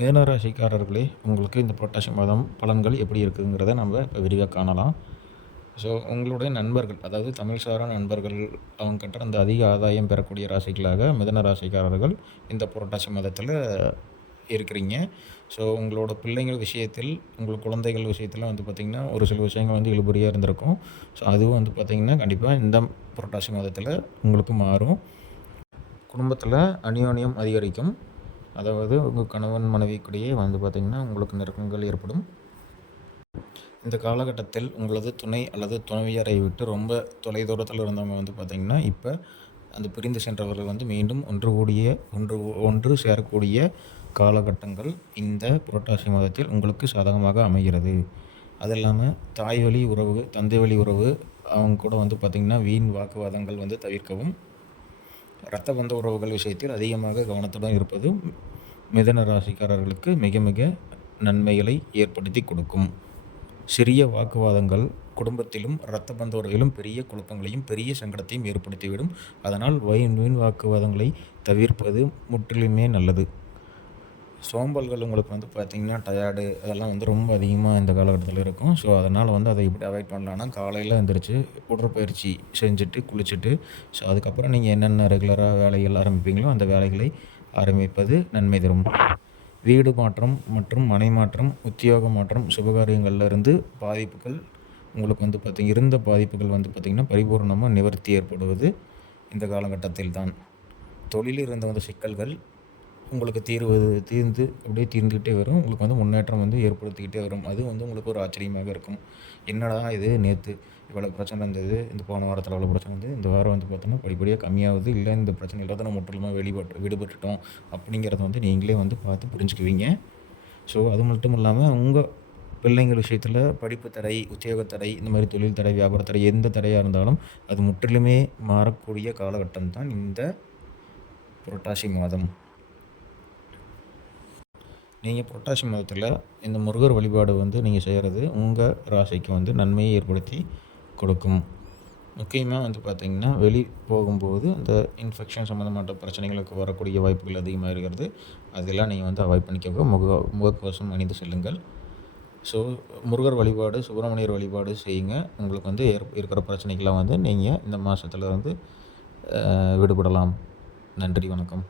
மிதுன ராசிக்காரர்களே, உங்களுக்கு இந்த புரட்டாசி மாதம் பலன்கள் எப்படி இருக்குங்கிறத நம்ம இப்போ விரிவாக காணலாம். ஸோ உங்களுடைய நண்பர்கள், அதாவது தமிழ் சாரா நண்பர்கள், அவங்ககிட்ட அந்த அதிக ஆதாயம் பெறக்கூடிய ராசிகளாக மிதுன ராசிக்காரர்கள் இந்த புரட்டாசி மாதத்தில் இருக்கிறீங்க. ஸோ உங்களோட பிள்ளைங்கள் விஷயத்தில், உங்கள் குழந்தைகள் விஷயத்தில் வந்து பார்த்திங்கன்னா ஒரு சில விஷயங்கள் வந்து இழுபறியாக இருந்திருக்கும். ஸோ அதுவும் வந்து பார்த்திங்கன்னா கண்டிப்பாக இந்த புரட்டாசி மாதத்தில் உங்களுக்கு மாறும். குடும்பத்தில் அந்யோன்யம் அதிகரிக்கும். அதாவது உங்கள் கணவன் மனைவிக்கிடையே வந்து பார்த்திங்கன்னா உங்களுக்கு நெருக்கங்கள் ஏற்படும். இந்த காலகட்டத்தில் உங்களது துணை அல்லது துணைவியாரை விட்டு ரொம்ப தொலைதூரத்தில் இருந்தவங்க வந்து பார்த்திங்கன்னா இப்போ அந்த பிரிந்து சென்றவர்கள் வந்து மீண்டும் ஒன்று சேரக்கூடிய காலகட்டங்கள் இந்த புரட்டாசி மாதத்தில் உங்களுக்கு சாதகமாக அமைகிறது. அது இல்லாமல் தாய் வழி உறவு, தந்தை வழி உறவு, அவங்க கூட வந்து பார்த்திங்கன்னா வீண் வாக்குவாதங்கள் வந்து தவிர்க்கவும். இரத்த பந்த உறவுகள் விஷயத்தில் அதிகமாக கவனத்துடன் இருப்பது மிதுன ராசிக்காரர்களுக்கு மிக மிக நன்மைகளை ஏற்படுத்தி கொடுக்கும். சிறிய வாக்குவாதங்கள் குடும்பத்திலும் இரத்த பந்த உறவிலும் பெரிய குழப்பங்களையும் பெரிய சங்கடத்தையும் ஏற்படுத்திவிடும். அதனால் வீண் வாக்குவாதங்களை தவிர்ப்பது முற்றிலுமே நல்லது. சோம்பல்கள் உங்களுக்கு வந்து பார்த்திங்கன்னா டயர்டு அதெல்லாம் வந்து ரொம்ப அதிகமாக இந்த காலகட்டத்தில் இருக்கும். ஸோ அதனால் வந்து அதை எப்படி அவாய்ட் பண்ணலான்னா, காலையில் எழுந்திரிச்சு உடற்பயிற்சி செஞ்சுட்டு குளிச்சுட்டு, ஸோ அதுக்கப்புறம் நீங்கள் என்னென்ன ரெகுலராக வேலைகள் ஆரம்பிப்பீங்களோ அந்த வேலைகளை ஆரம்பிப்பது நன்மை தரும். வீடு மாற்றம் மற்றும் மனை மாற்றம், உத்தியோக மாற்றம், சுபகாரியங்களில் இருந்து பாதிப்புகள் உங்களுக்கு வந்து இருந்த பாதிப்புகள் வந்து பார்த்திங்கன்னா பரிபூர்ணமாக நிவர்த்தி ஏற்படுவது இந்த காலகட்டத்தில் தான். தொழிலில் இருந்த வந்த சிக்கல்கள் உங்களுக்கு அப்படியே தீர்ந்துக்கிட்டே வரும். உங்களுக்கு வந்து முன்னேற்றம் வந்து ஏற்படுத்திக்கிட்டே வரும். அது வந்து உங்களுக்கு ஒரு ஆச்சரியமாக இருக்கும். என்னடா இது நேற்று இவ்வளோ பிரச்சனை இருந்தது, இந்த போன வாரத்தில் அவ்வளோ பிரச்சனை இருந்தது, இந்த வாரம் வந்து பார்த்தோன்னா படிப்படியாக கம்மியாகுது, இல்லை இந்த பிரச்சனை இல்லாத நம்ம முற்றிலுமாக விடுபட்டுட்டோம் அப்படிங்கிறத வந்து நீங்களே வந்து பார்த்து புரிஞ்சுக்குவீங்க. ஸோ அது மட்டும் இல்லாமல் உங்கள் பிள்ளைங்கள் விஷயத்தில் படிப்பு தடை, உத்தியோக தடை, இந்த மாதிரி தொழில் தடை, வியாபார தடை, எந்த தடையாக இருந்தாலும் அது முற்றிலுமே மாறக்கூடிய காலகட்டம் தான் இந்த புரட்டாசி மாதம். நீங்கள் புரட்டாசி மாதத்தில் இந்த முருகர் வழிபாடு வந்து நீங்கள் செய்கிறது உங்கள் ராசிக்கு வந்து நன்மையை ஏற்படுத்தி கொடுக்கும். முக்கியமாக வந்து பார்த்திங்கன்னா வெளி போகும்போது இந்த இன்ஃபெக்ஷன் சம்மந்தப்பட்ட பிரச்சனைகளுக்கு வரக்கூடிய வாய்ப்புகள் அதிகமாக இருக்கிறது. அதெல்லாம் நீங்கள் வந்து அவாய்ட் பண்ணிக்கோங்க. முகக்கவசம் அணிந்து செல்லுங்கள். ஸோ முருகர் வழிபாடு, சுப்பிரமணியர் வழிபாடு செய்யுங்க. உங்களுக்கு வந்து இருக்கிற பிரச்சனைக்கெல்லாம் வந்து நீங்கள் இந்த மாதத்தில் வந்து விடுபடலாம். நன்றி, வணக்கம்.